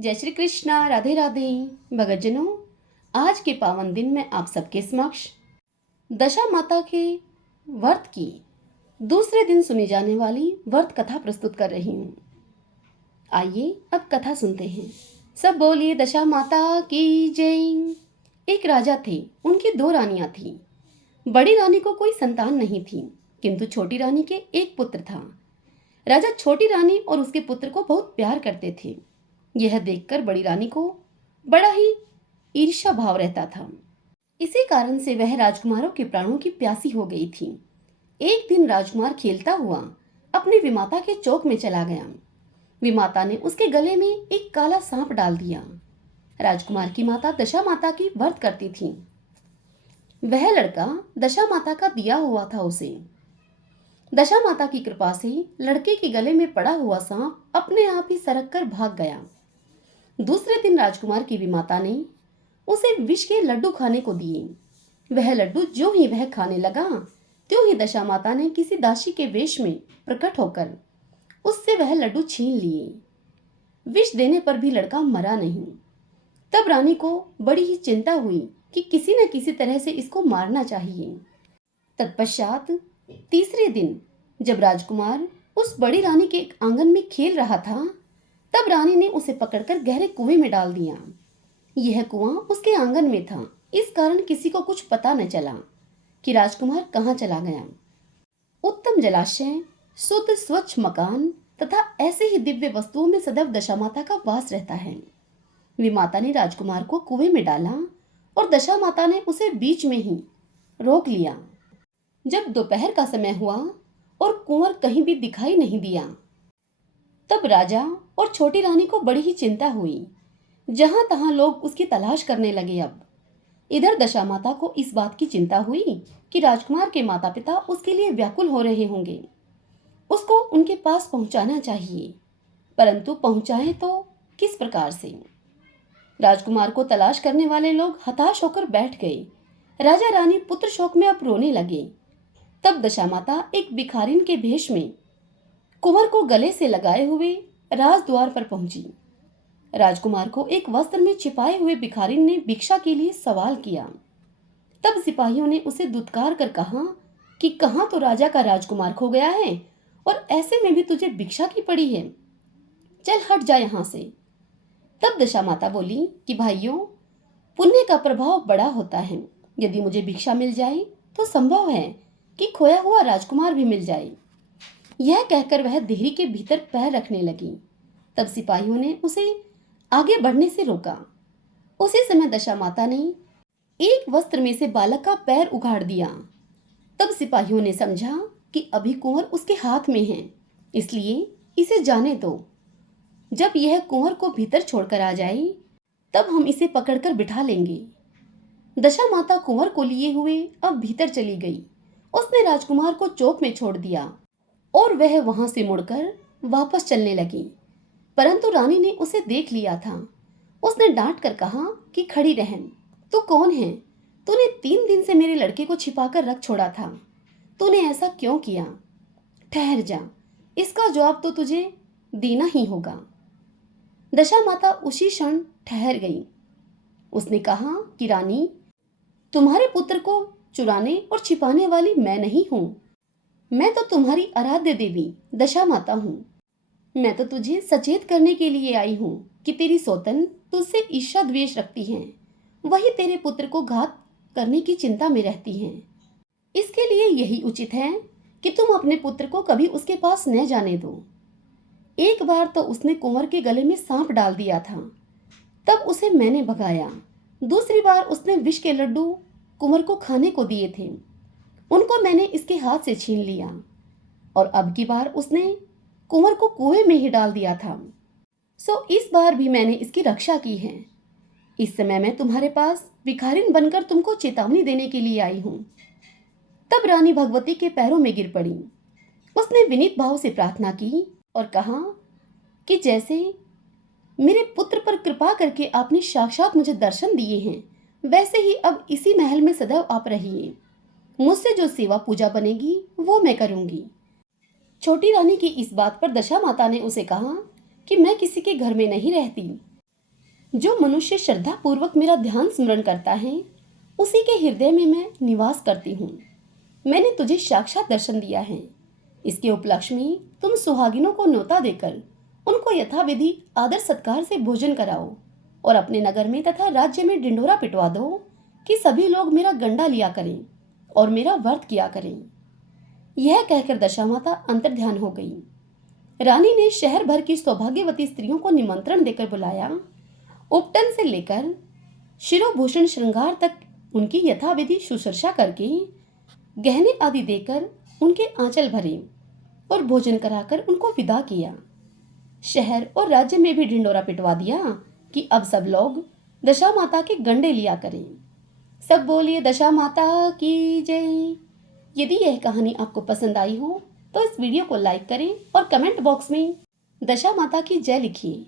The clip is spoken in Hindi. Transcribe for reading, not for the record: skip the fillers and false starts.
जय श्री कृष्णा, राधे राधे। भगतजनों, आज के पावन दिन में आप सबके समक्ष दशा माता के व्रत की दूसरे दिन सुनी जाने वाली व्रत कथा प्रस्तुत कर रही हूँ। आइए अब कथा सुनते हैं। सब बोलिए दशा माता की जय। एक राजा थे, उनकी दो रानियां थीं। बड़ी रानी को कोई संतान नहीं थी, किंतु छोटी रानी के एक पुत्र था। राजा छोटी रानी और उसके पुत्र को बहुत प्यार करते थे। यह देखकर बड़ी रानी को बड़ा ही ईर्ष्या भाव रहता था। इसी कारण से वह राजकुमारों के प्राणों की प्यासी हो गई थी। एक दिन राजकुमार खेलता हुआ अपनी विमाता के चौक में चला गया। विमाता ने उसके गले में एक काला सांप डाल दिया। राजकुमार की माता दशा माता की व्रत करती थी। वह लड़का दशा माता का दिया हुआ था। उसे दशा माता की कृपा से लड़के के गले में पड़ा हुआ सांप अपने आप ही सरक कर भाग गया। दूसरे दिन राजकुमार की विमाता ने उसे विष के लड्डू खाने को दिए। वह लड्डू जो ही वह खाने लगा, त्यों ही दशा माता ने किसी दासी के वेश में प्रकट होकर उससे वह लड्डू छीन लिए। विष देने पर भी लड़का मरा नहीं। तब रानी को बड़ी ही चिंता हुई कि किसी न किसी तरह से इसको मारना चाहिए। तत्पश्चात तीसरे दिन जब राजकुमार उस बड़ी रानी के आंगन में खेल रहा था, तब रानी ने उसे पकड़कर गहरे कुएं में डाल दिया। यह कुआं उसके आंगन में था, इस कारण किसी को कुछ पता न चला कि राजकुमार कहाँ चला गया। उत्तम जलाशय, शुद्ध स्वच्छ मकान तथा ऐसे ही दिव्य वस्तुओं में सदैव दशा माता का वास रहता है। विमाता ने राजकुमार को कुएं में डाला और दशा माता ने उसे बीच में ही रोक लिया। जब दोपहर का समय हुआ और कुंवर कहीं भी दिखाई नहीं दिया, तब राजा और छोटी रानी को बड़ी ही चिंता हुई। जहां तहां लोग उसकी तलाश करने लगे। अब इधर दशा माता को इस बात की चिंता हुई कि राजकुमार के माता पिता उसके लिए व्याकुल हो रहे होंगे। उसको उनके पास पहुंचाना चाहिए, परंतु पहुंचाए तो किस प्रकार से? राजकुमार को तलाश करने वाले लोग हताश होकर बैठ गए। राजा रानी पुत्र शोक में अब रोने लगे। तब दशा माता एक भिखारिन के भेष में कुंवर को गले से लगाए हुए राजद्वार पर पहुंची। राजकुमार को एक वस्त्र में छिपाए हुए भिखारिन ने भिक्षा के लिए सवाल किया। तब सिपाहियों ने उसे दुत्कार कर कहा कि कहां तो राजा का राजकुमार खो गया है और ऐसे में भी तुझे भिक्षा की पड़ी है, चल हट जा यहां से। तब दशा माता बोली कि भाइयों, पुण्य का प्रभाव बड़ा होता है। यदि मुझे भिक्षा मिल जाए तो संभव है कि खोया हुआ राजकुमार भी मिल जाए। यह कहकर वह देहरी के भीतर पैर रखने लगी। तब सिपाहियों ने उसे आगे बढ़ने से रोका। उसी समय दशा माता ने एक वस्त्र में से बालक का पैर उखाड़ दिया। तब सिपाहियों ने समझा कि अभी कुंवर उसके हाथ में है, इसलिए इसे जाने दो। जब यह कुंवर को भीतर छोड़कर आ जाए, तब हम इसे पकड़कर बिठा लेंगे। दशा माता कुंवर को लिए हुए अब भीतर चली गई। उसने राजकुमार को चौक में छोड़ दिया और वह वहां से मुड़कर वापस चलने लगी। परंतु रानी ने उसे देख लिया था। उसने डांट कर कहा कि खड़ी रहन, तू कौन है? तूने 3 दिन से मेरे लड़के को छिपाकर रख छोड़ा था। तूने ऐसा क्यों किया? ठहर जा, इसका जवाब तो तुझे देना ही होगा। दशा माता उसी क्षण ठहर गई। उसने कहा कि रानी, तुम्हारे पुत्र को चुराने और छिपाने वाली मैं नहीं हूं। मैं तो तुम्हारी आराध्य देवी दशा माता हूं। मैं तो तुझे सचेत करने के लिए आई हूं कि तेरी सौतन तुझसे ईर्ष्या द्वेष रखती हैं। वही तेरे पुत्र को घात करने की चिंता में रहती हैं। इसके लिए यही उचित है कि तुम अपने पुत्र को कभी उसके पास न जाने दो। एक बार तो उसने कुंवर के गले में सांप डाल दिया था, तब उसे मैंने भगाया। दूसरी बार उसने विष के लड्डू कुंवर को खाने को दिए थे, उनको मैंने इसके हाथ से छीन लिया। और अब की बार उसने कुंवर को कुएं में ही डाल दिया था, सो इस बार भी मैंने इसकी रक्षा की है। इस समय मैं तुम्हारे पास भिखारिन बनकर तुमको चेतावनी देने के लिए आई हूं। तब रानी भगवती के पैरों में गिर पड़ी। उसने विनीत भाव से प्रार्थना की और कहा कि जैसे मेरे पुत्र पर कृपा करके आपने साक्षात मुझे दर्शन दिए हैं, वैसे ही अब इसी महल में सदैव आप रहिए। मुझसे जो सेवा पूजा बनेगी वो मैं करूंगी। छोटी रानी की इस बात पर दशा माता ने उसे कहा कि मैं किसी के घर में नहीं रहती, जो मनुष्य श्रद्धा पूर्वक मेरा ध्यान स्मरण करता है उसी के हृदय में मैं निवास करती हूँ। मैंने तुझे साक्षात दर्शन दिया है। इसके उपलक्ष्य में तुम सुहागिनों को न्योता देकर उनको यथाविधि आदर सत्कार से भोजन कराओ और अपने नगर में तथा राज्य में ढिंढोरा पिटवा दो कि सभी लोग मेरा गंडा लिया करें और मेरा व्रत किया करें। यह कहकर दशामाता अंतर्ध्यान हो गई। रानी ने शहर भर की सौभाग्यवती स्त्रियों को निमंत्रण देकर बुलाया। उपटन से लेकर शिरोभूषण श्रृंगार तक उनकी यथाविधि शुश्रूषा करके गहने आदि देकर उनके आंचल भरे और भोजन कराकर उनको विदा किया। शहर और राज्य में भी ढिंडोरा पिटवा दिया कि अब सब लोग दशा माता के गंडे लिया करें। सब बोलिए दशा माता की जय। यदि यह कहानी आपको पसंद आई हो तो इस वीडियो को लाइक करें और कमेंट बॉक्स में दशा माता की जय लिखिए।